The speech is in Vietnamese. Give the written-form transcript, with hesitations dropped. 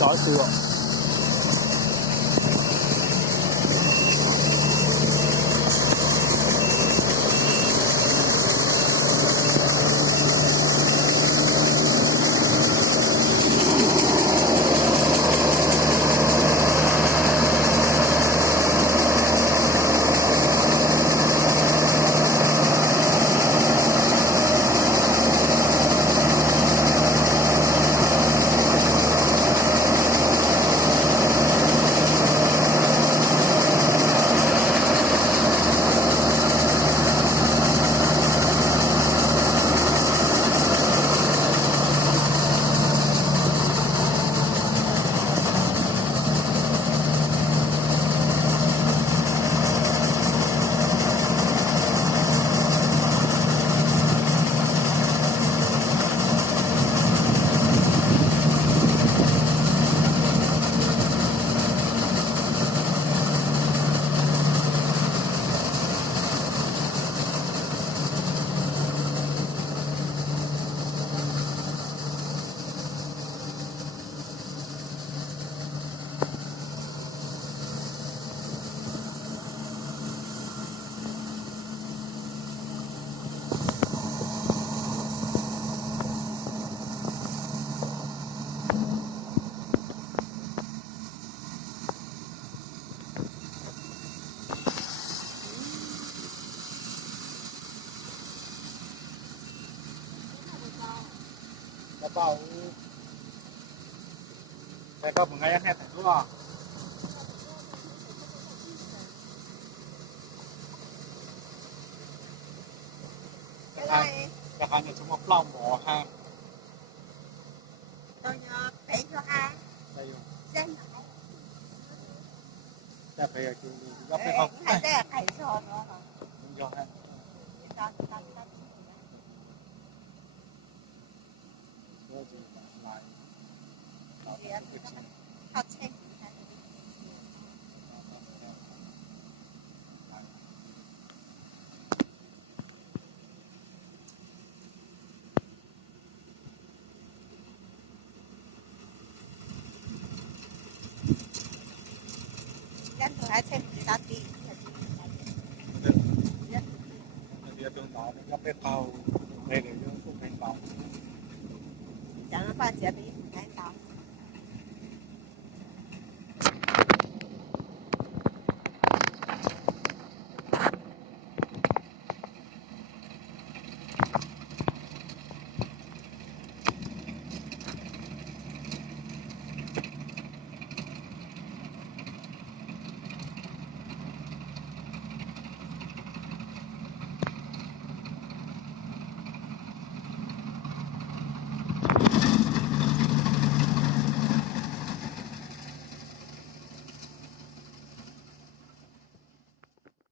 chói sữa. Bảo đây có một ngày ăn hết đúng không? Cái này chúng nó plong bỏ ha. Tôi phải cho ha. Đây rồi. Xem Đẹp về cái gấp cái không? Hay thế hay cho nó. Đúng rồi ha. Rồi thì lại. Họ xem. Dân tôi hay xem người ta đi. Dia tuh tahu, nggak tahu, ini juga tuh tahu. Jangan lupa siapin